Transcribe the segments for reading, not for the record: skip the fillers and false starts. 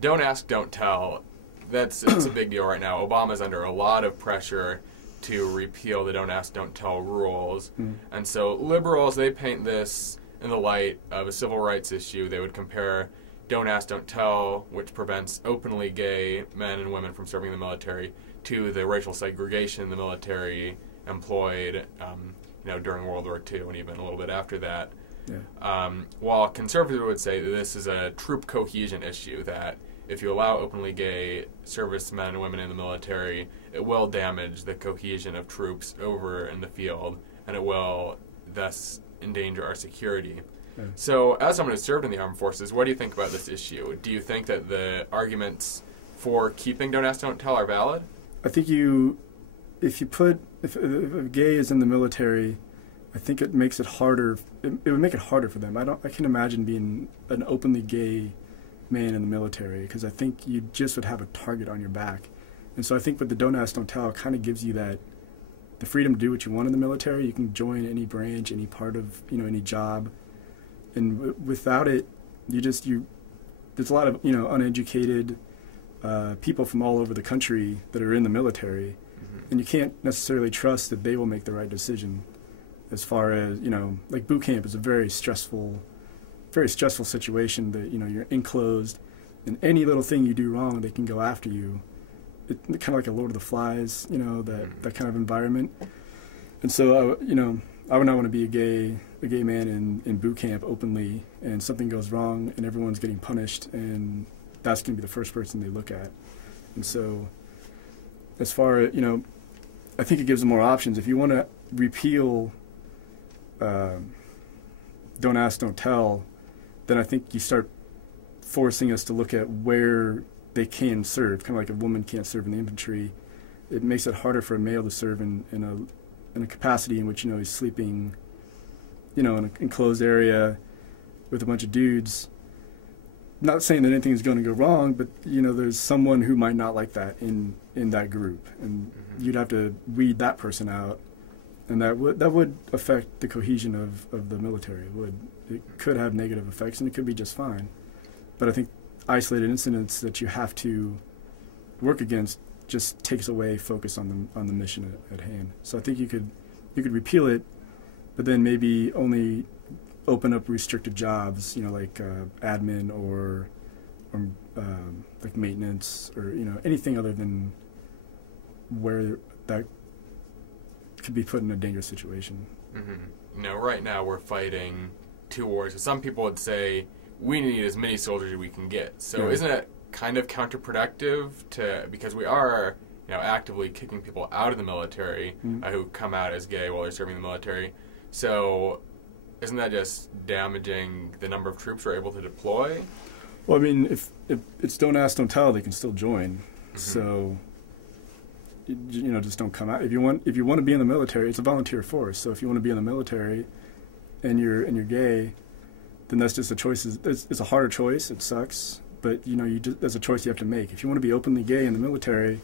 Don't ask, don't tell. It's a big deal right now. Obama's under a lot of pressure to repeal the don't ask, don't tell rules. And so liberals, they paint this in the light of a civil rights issue. They would compare don't ask, don't tell, which prevents openly gay men and women from serving in the military, to the racial segregation in the military employed during World War II and even a little bit after that. While conservatives would say that this is a troop cohesion issue, that if you allow openly gay servicemen and women in the military, it will damage the cohesion of troops over in the field, and it will thus endanger our security. So as someone who's served in the armed forces, what do you think about this issue? Do you think that the arguments for keeping don't ask, don't tell are valid? I think if a gay is in the military, I think it makes it harder. It would make it harder for them. I can imagine being an openly gay man in the military, because I think you just would have a target on your back. And so I think with the don't ask, don't tell, it kind of gives you the freedom to do what you want in the military. You can join any branch, any part of any job, and without it, there's a lot of uneducated people from all over the country that are in the military, and you can't necessarily trust that they will make the right decision. As far as like boot camp is a very stressful situation that you're enclosed, and any little thing you do wrong, they can go after you. It's kind of like a Lord of the Flies, that kind of environment. And so I would not want to be a gay man in boot camp openly, and something goes wrong and everyone's getting punished, and that's going to be the first person they look at. And so as far as I think it gives them more options. If you want to repeal don't ask, don't tell, then I think you start forcing us to look at where they can serve, kind of like a woman can't serve in the infantry. It makes it harder for a male to serve in a capacity in which he's sleeping in an enclosed area with a bunch of dudes. Not saying that anything is going to go wrong, but there's someone who might not like that in that group, and you'd have to weed that person out. And that would affect the cohesion of the military. It could have negative effects, and it could be just fine. But I think isolated incidents that you have to work against just takes away focus on the mission at hand. So I think you could repeal it, but then maybe only open up restricted jobs, like admin or like maintenance, or anything other than where that could be put in a dangerous situation. Right now we're fighting two wars. Some people would say we need as many soldiers as we can get. So isn't it kind of counterproductive because we are actively kicking people out of the military who come out as gay while they're serving the military? So isn't that just damaging the number of troops we're able to deploy? Well, I mean, if it's don't ask, don't tell, they can still join. So just don't come out. If you want to be in the military, it's a volunteer force. So if you want to be in the military and you're gay, then that's just a choice. It's a harder choice. It sucks, but there's a choice you have to make. If you want to be openly gay in the military,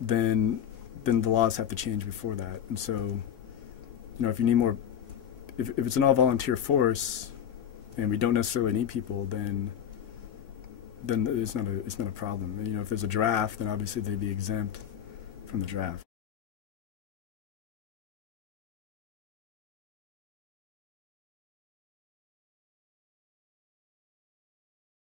then the laws have to change before that. And so, if you need more, if it's an all volunteer force, and we don't necessarily need people, then it's not a problem. If there's a draft, then obviously they'd be exempt from the draft.